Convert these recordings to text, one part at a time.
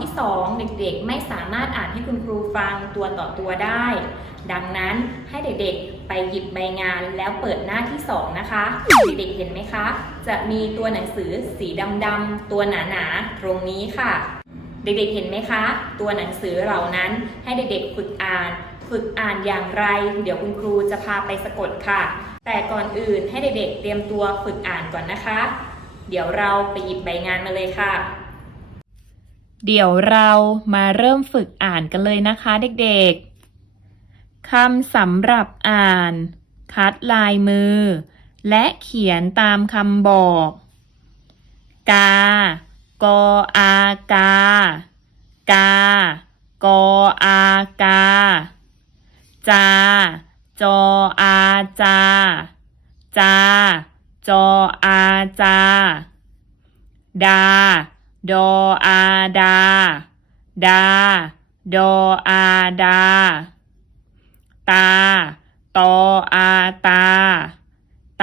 ที่ 2 เด็กๆ ไม่สามารถอ่านให้คุณครูฟังตัวต่อตัวได้ ดังนั้นให้เด็กๆ ไปหยิบใบงานแล้วเปิดหน้าที่ 2 นะคะ เด็กๆ เห็นไหมคะ จะมีตัวหนังสือสีดำๆตัวหนาๆ ตรงนี้ค่ะ เด็กๆ เห็นไหมคะ ตัวหนังสือเหล่านั้นให้เด็กๆ ฝึกอ่าน ฝึกอ่านอย่างไร เดี๋ยวคุณครูจะพาไปสะกดค่ะ แต่ก่อนอื่นให้เด็กๆ เตรียมตัวฝึกอ่านก่อนนะคะ เดี๋ยวเราไปหยิบใบงานมาเลยค่ะ เดี๋ยวเรามาเริ่มฝึกอ่านกันเลยนะคะเด็กๆ คำสำหรับอ่าน คัดลายมือ และเขียนตามคำบอก กา กออากา กา กออากา จา จออาจา จา จออาจา ดา ดออาดา ดา ดออาดา ตา ตออาตา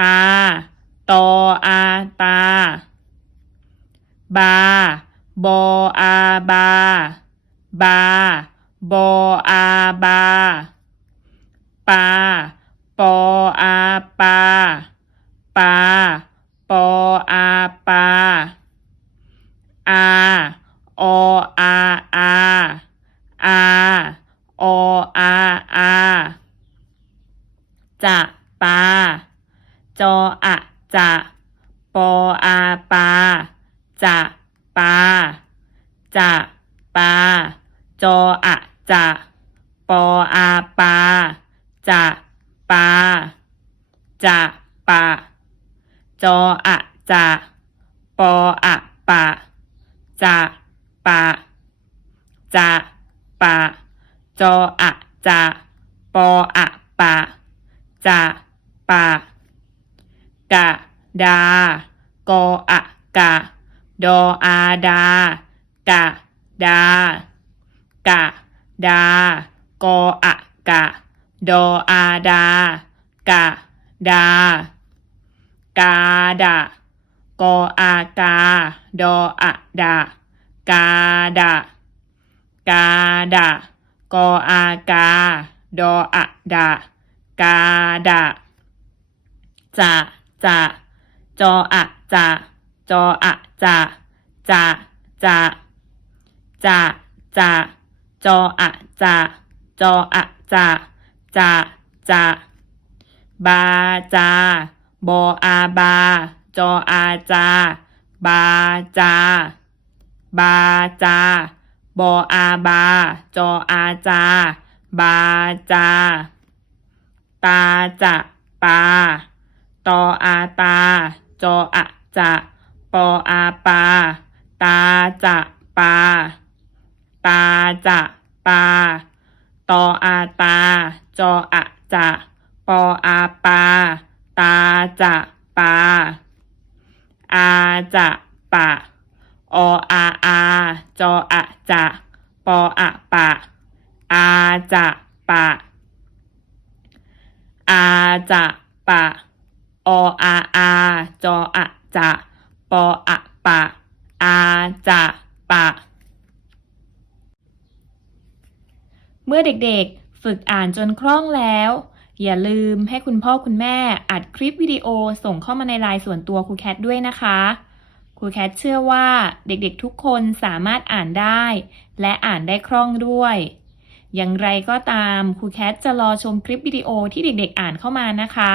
ตา ตออาตา บา บออาบา บา บออาบา ปา ปออาปา ปา ปออาปา อา ออาอาอาออาอาจะปา จออะจะปออาปา จะปา จะปา จออะจะปออาปา จะปา จะปะ จออะจะปออะปะ จะ ปะจะปะจออะจะปออะปะจะปะกะดากออะกะดออาดากะดากะดากออะกะดออาดากะดากาดะกออากาดออะดะ กาดะกาดะกออากา ดออะดะกาดะจะจะจออะจะจออะจะจะจะจะจะจออะจะจออะจะจะจะบาจาบออาบา จออาจา บาจา บาจา บออาบา จออาจา บาจา ตาจะปา ตออาตา จออะจะ ปออาปา ตาจะปา ตาจะปา ตออาตา จออะจะ ปออาปา ตาจะปา อาจะปะ ออาอา ออะจะปออะปะ อาจะปะ อาจะปะ ออาอาจออะจะปออะปะ อาจะปะ เมื่อเด็กๆฝึกอ่านจนคล่องแล้ว อย่าลืมให้คุณพ่อคุณแม่อัดคลิปวิดีโอส่งเข้ามาในไลน์ส่วนตัวครูแคทด้วยนะคะ ครูแคทเชื่อว่าเด็กๆทุกคนสามารถอ่านได้ และอ่านได้คล่องด้วย อย่างไรก็ตามครูแคทจะรอชมคลิปวิดีโอที่เด็กๆอ่านเข้ามานะคะ